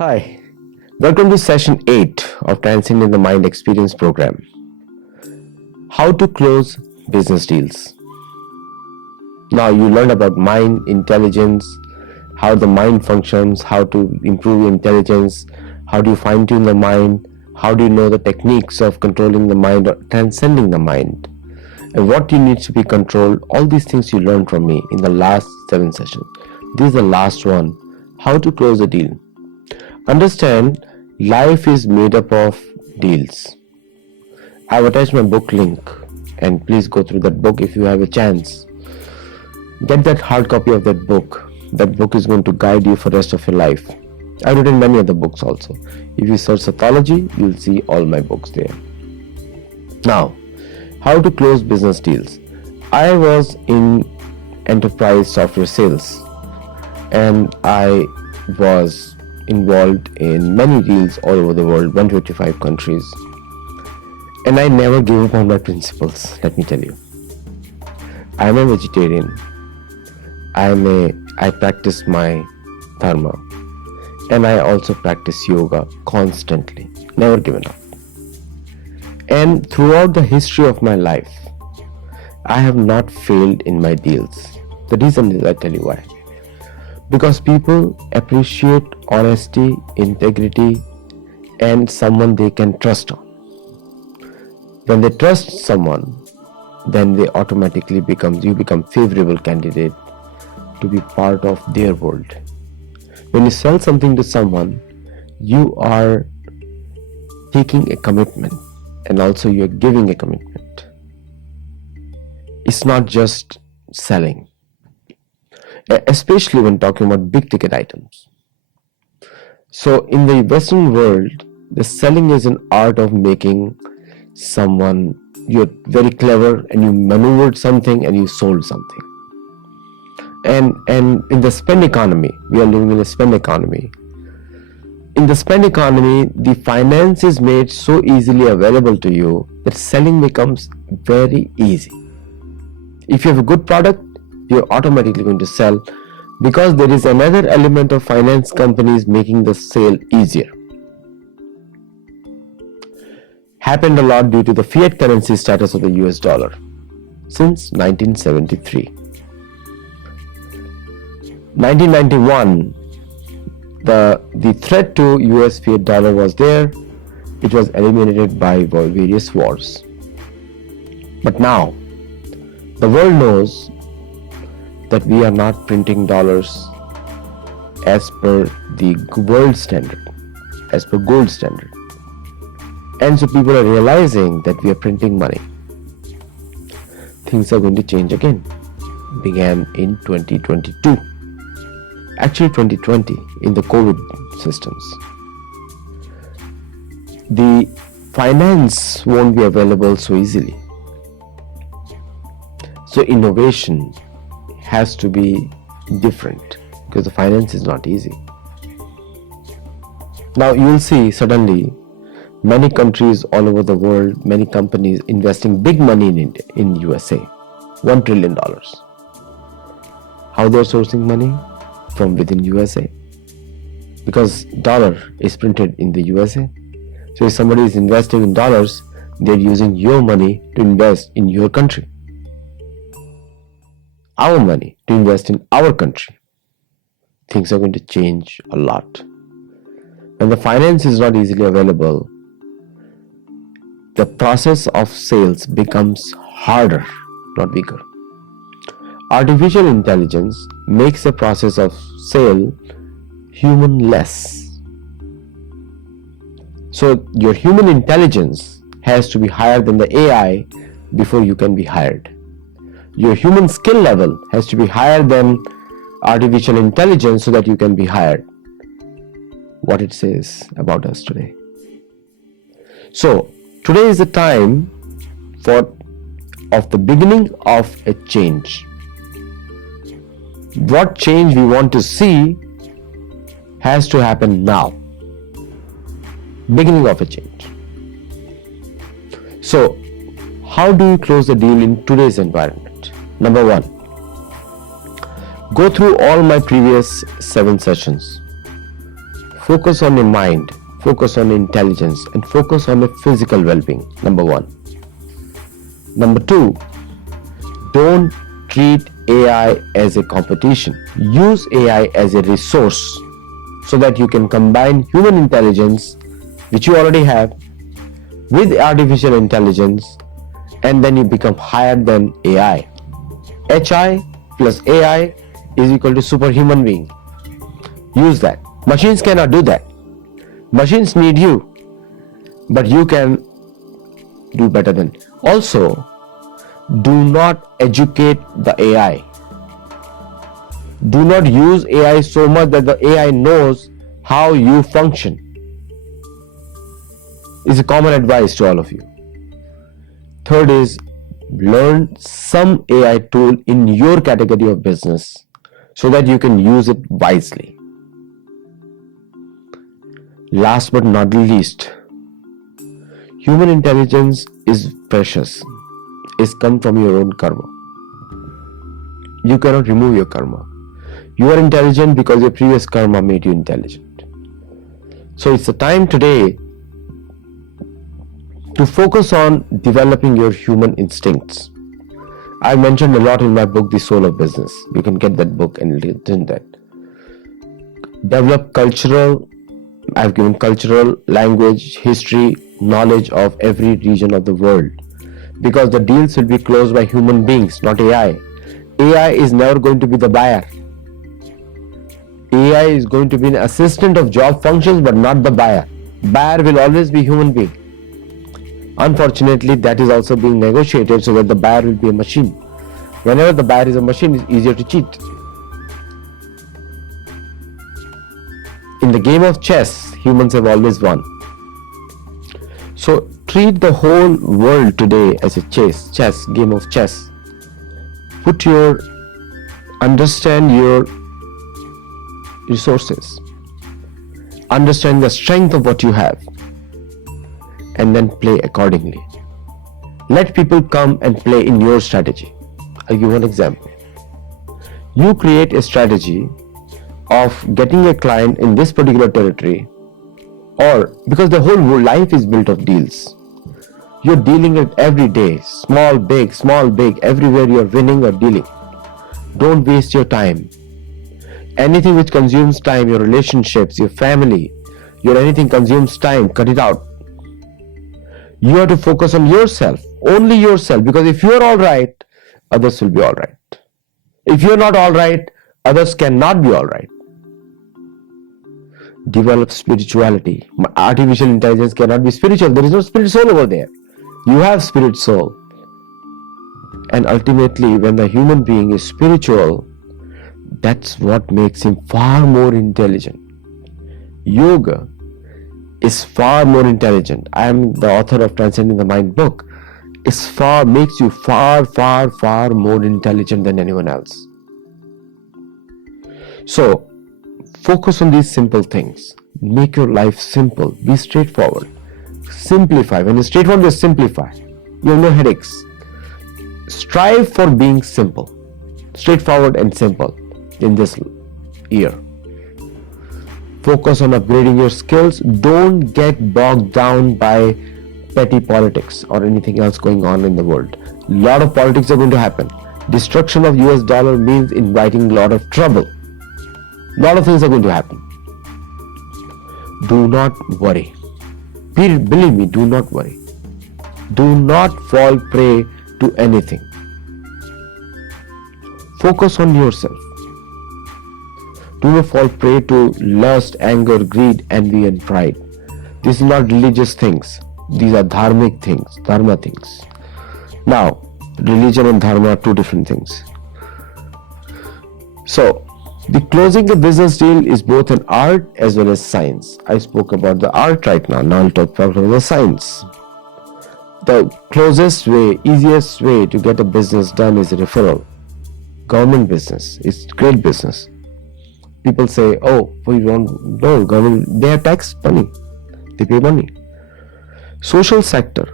Hi, welcome to session 8 of Transcending the Mind Experience program. How to close business deals. Now you learned about mind, intelligence, how the mind functions, how to improve your intelligence, how do you fine tune the mind, how do you know the techniques of controlling the mind or transcending the mind, and what you need to be controlled. All these things you learned from me in the last 7 sessions. This is the last one, how to close a deal. Understand, life is made up of deals. I've attached my book link, and please go through that book if you have a chance. Get that hard copy of that book. That book is going to guide you for the rest of your life. I've written many other books also. If you search Sattology, you'll see all my books there. Now, how to close business deals. I was in enterprise software sales, and I was involved in many deals all over the world, 125 countries. And I never gave up on my principles, let me tell you. I am a vegetarian. I practice my dharma. And I also practice yoga constantly, never given up. And throughout the history of my life, I have not failed in my deals. The reason is, I'll tell you why. Because people appreciate honesty, integrity, and someone they can trust on. When they trust someone, then they automatically you become favorable candidate to be part of their world. When you sell something to someone, you are taking a commitment, and also you are giving a commitment. It's not just selling. Especially when talking about big ticket items. So in the Western world, the selling is an art of making someone, you're very clever and you maneuvered something and you sold something. And in the spend economy, we are living in a spend economy. In the spend economy, the finance is made so easily available to you that selling becomes very easy. If you have a good product, you're automatically going to sell, because there is another element of finance companies making the sale easier. Happened a lot due to the fiat currency status of the US dollar since 1973. 1991, the threat to US fiat dollar was there. It was eliminated by various wars. But now, the world knows that we are not printing dollars as per the world standard, as per gold standard. And so people are realizing that we are printing money. Things are going to change again. Began in 2022. Actually 2020, in the COVID systems. The finance won't be available so easily. So innovation has to be different, because the finance is not easy. Now you will see suddenly many countries all over the world, many companies investing big money in India, in USA, $1 trillion. How they are sourcing money? From within USA. Because dollar is printed in the USA. So if somebody is investing in dollars, they are using your money to invest in your country. Our money to invest in our country. Things are going to change a lot. When the finance is not easily available, the process of sales becomes harder, not weaker. Artificial intelligence makes the process of sale human-less. So your human intelligence has to be higher than the AI before you can be hired. Your human skill level has to be higher than artificial intelligence so that you can be hired. What it says about us today. So today is the time of the beginning of a change. What change we want to see has to happen now. Beginning of a change. So how do you close the deal in today's environment? Number 1, go through all my previous 7 sessions. Focus on your mind, focus on intelligence, and focus on your physical well-being. Number one. Number two, don't treat AI as a competition. Use AI as a resource so that you can combine human intelligence, which you already have, with artificial intelligence, and then you become higher than AI. HI plus AI is equal to superhuman being. Use that. Machines cannot do that. Machines need you, but you can do better than. Also, do not educate the AI. Do not use AI so much that the AI knows how you function. Is a common advice to all of you. Third is, learn some AI tool in your category of business so that you can use it wisely. Last but not least, human intelligence is precious. It's come from your own karma. You cannot remove your karma. You are intelligent because your previous karma made you intelligent. So it's the time today to focus on developing your human instincts. I mentioned a lot in my book, The Soul of Business. You can get that book and read that. Develop I've given cultural, language, history, knowledge of every region of the world. Because the deals will be closed by human beings, not AI. AI is never going to be the buyer. AI is going to be an assistant of job functions, but not the buyer. Buyer will always be human being. Unfortunately, that is also being negotiated so that the buyer will be a machine. Whenever the buyer is a machine, it's easier to cheat. In the game of chess, humans have always won. So treat the whole world today as a game of chess. Understand your resources. Understand the strength of what you have. And then play accordingly. Let people come and play in your strategy. I'll give one example. You create a strategy of getting a client in this particular territory, or because the whole life is built of deals. You're dealing with every day, small, big, everywhere you're winning or dealing. Don't waste your time. Anything which consumes time, your relationships, your family, anything consumes time, cut it out. You have to focus on yourself, only yourself, because if you're all right, others will be all right. If you're not all right, others cannot be all right. Develop spirituality. Artificial intelligence cannot be spiritual. There is no spirit soul over there. You have spirit soul. And ultimately, when the human being is spiritual, that's what makes him far more intelligent. Yoga is far more intelligent. I am the author of Transcending the Mind book. Makes you far more intelligent than anyone else. So, focus on these simple things. Make your life simple. Be straightforward. Simplify. When you're straightforward, you simplify. You have no headaches. Strive for being simple. Straightforward and simple in this year. Focus on upgrading your skills. Don't get bogged down by petty politics or anything else going on in the world. A lot of politics are going to happen. Destruction of US dollar means inviting a lot of trouble. A lot of things are going to happen. Do not worry. Believe me, do not worry. Do not fall prey to anything. Focus on yourself. Do not fall prey to lust, anger, greed, envy, and pride. These are not religious things. These are dharmic things, dharma things. Now, religion and dharma are two different things. So, the closing the business deal is both an art as well as science. I spoke about the art right now. Now I'll talk about the science. The closest way, easiest way to get a business done is a referral. Government business is great business. People say, oh, we don't know, government, they have tax money. They pay money. Social sector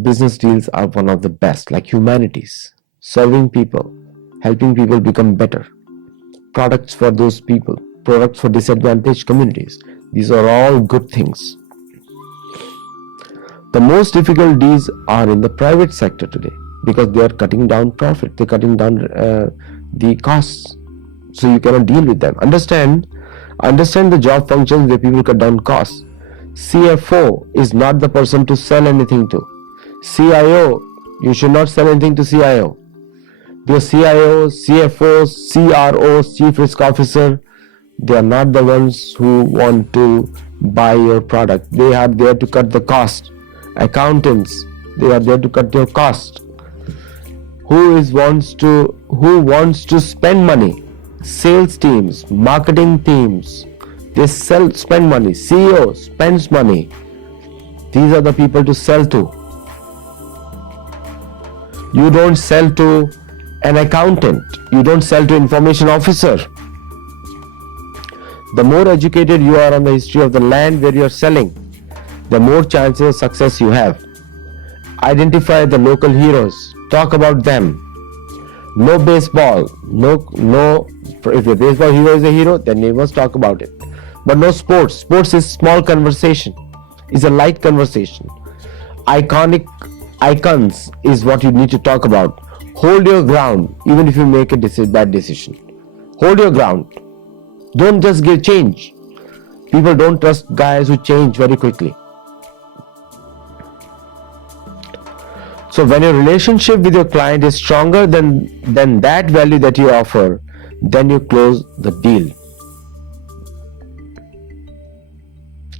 business deals are one of the best, like humanities, serving people, helping people become better, products for those people, products for disadvantaged communities. These are all good things. The most difficult deals are in the private sector today because they are cutting down profit, they're cutting down the costs. So you cannot deal with them. Understand the job functions where people cut down costs. CFO is not the person to sell anything to. CIO, you should not sell anything to CIO. Because CIOs, CFOs, CROs, Chief Risk Officer, they are not the ones who want to buy your product. They are there to cut the cost. Accountants, they are there to cut your cost. Who wants to spend money? Sales teams, marketing teams, they spend money. CEO spends money. These are the people to sell to. You don't sell to an accountant. You don't sell to information officer. The more educated you are on the history of the land where you are selling, the more chances of success you have. Identify the local heroes. Talk about them. No baseball. No. If your baseball hero is a hero, then you must talk about it. But no sports. Sports is small conversation. Is a light conversation. Icons is what you need to talk about. Hold your ground, even if you make a bad decision. Hold your ground. Don't just give change. People don't trust guys who change very quickly. So when your relationship with your client is stronger than that value that you offer, then you close the deal.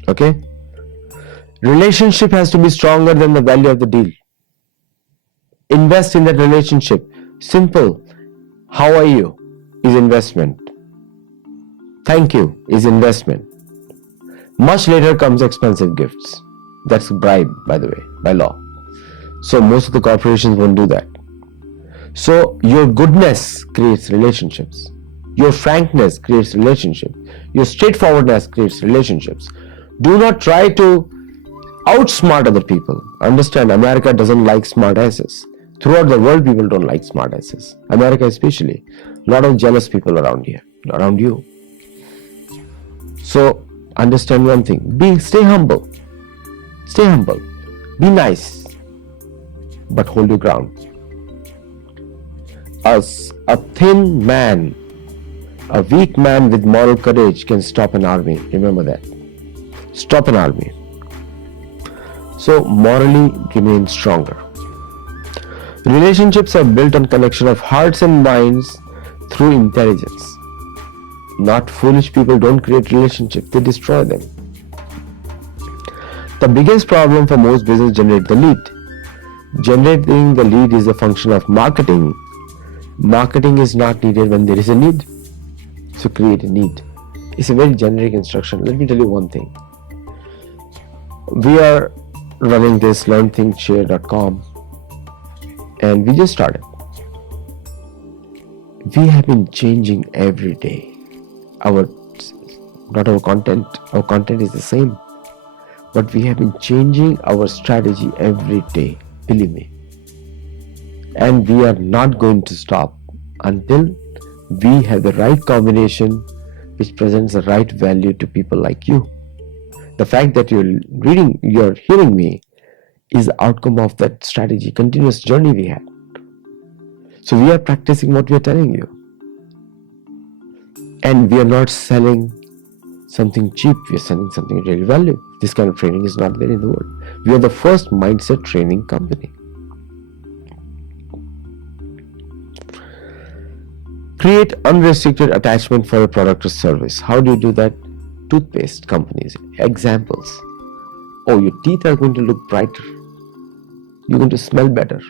Okay? Relationship has to be stronger than the value of the deal. Invest in that relationship. Simple. How are you? Is investment. Thank you is investment. Much later comes expensive gifts. That's a bribe, by the way, by law. So most of the corporations won't do that. So your goodness creates relationships. Your frankness creates relationships. Your straightforwardness creates relationships. Do not try to outsmart other people. Understand, America doesn't like smart asses. Throughout the world, people don't like smart asses. America especially. A lot of jealous people around here, around you. So understand one thing. Stay humble. Stay humble. Be nice. But hold your ground. A thin man, a weak man with moral courage can stop an army. Remember that. Stop an army. So morally remain stronger. Relationships are built on connection of hearts and minds through intelligence. Not foolish people don't create relationships, they destroy them. The biggest problem for most business generate the lead. Generating the lead is a function of marketing. Marketing is not needed when there is a need. So create a need. It's a very generic instruction. Let me tell you one thing. We are running this learnthinkshare.com and we just started. We have been changing every day. Our content is the same. But we have been changing our strategy every day. Believe me. And we are not going to stop until we have the right combination which presents the right value to people like you. The fact that you're hearing me is the outcome of that strategy, continuous journey we had. So we are practicing what we are telling you. And we are not selling something cheap, we are selling something really valuable. This kind of training is not there in the world. We are the first mindset training company. Create unrestricted attachment for a product or service. How do you do that? Toothpaste companies. Examples. Oh, your teeth are going to look brighter. You're going to smell better.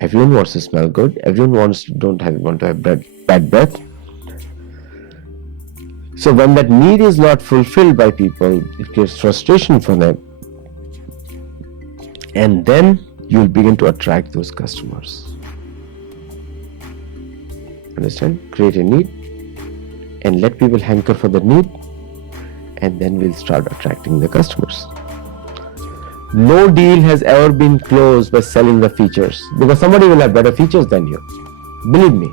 Everyone wants to smell good. Everyone wants to have bad breath. So when that need is not fulfilled by people, it creates frustration for them. And then you'll begin to attract those customers. Understand? Create a need and let people hanker for the need, and then we'll start attracting the customers. No deal has ever been closed by selling the features, because somebody will have better features than you. Believe me.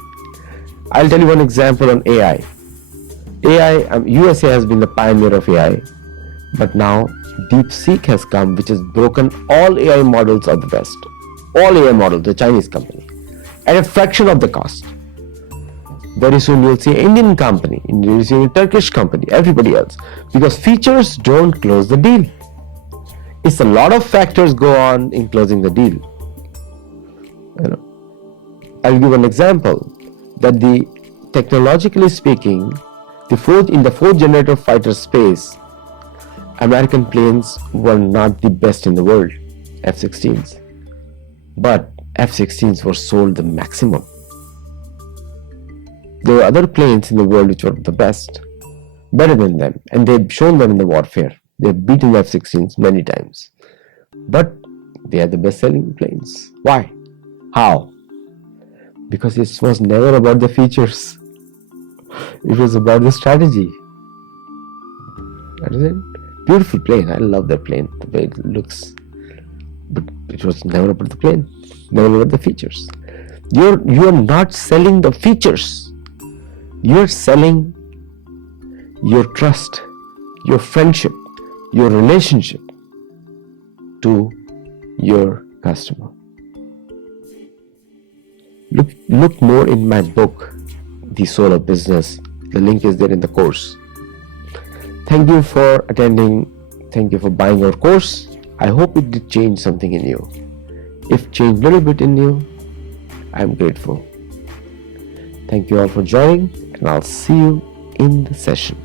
I'll tell you one example on AI. USA has been the pioneer of AI, but now DeepSeek has come, which has broken all AI models of the West. All AI models, the Chinese company, at a fraction of the cost. Very soon you'll see an Indian company, you'll see a Turkish company, everybody else, because features don't close the deal. It's a lot of factors go on in closing the deal. I'll give an example that technologically speaking, in the fourth generator fighter space, American planes were not the best in the world, F-16s. But F-16s were sold the maximum. There were other planes in the world which were the best, better than them, and they've shown them in the warfare. They've beaten F-16s many times. But they are the best-selling planes. Why? How? Because it was never about the features. It was about the strategy. Understand? Beautiful plane. I love that plane, the way it looks. But it was never about the plane, never about the features. You're not selling the features. You're selling your trust, your friendship, your relationship to your customer. Look more in my book, The Soul of Business. The link is there in the course. Thank you for attending. Thank you for buying our course. I hope it did change something in you. If changed a little bit in you, I'm grateful. Thank you all for joining, and I'll see you in the session.